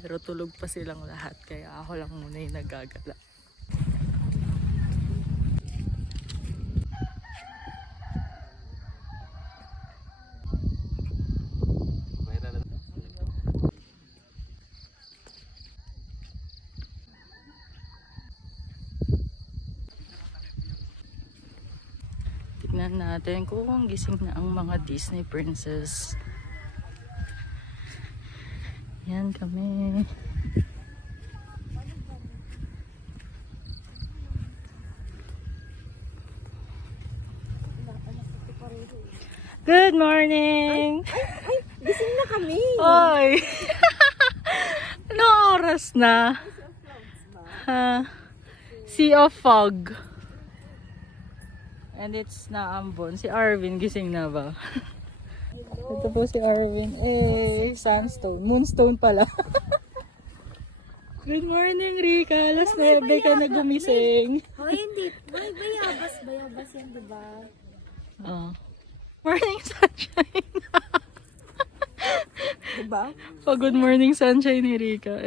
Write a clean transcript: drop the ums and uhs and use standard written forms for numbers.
pero tulog pa silang lahat kaya ako lang muna yung nagagala. Tignan natin kung gising na ang mga Disney princess. Yan kami. Good morning! Ay, gising na kami. Hoy! Ano oras na? Sea of Fog. And it's na ambon. Si Arvin gising na ba? Ito po si Arvin. Sandstone. Moonstone pala. Good morning, Rika. Alas 9 ka na gumising. Hoy, hindi. Bayabas yan, diba? Oh. Morning, sunshine. Diba? Good morning, sunshine ni Rika.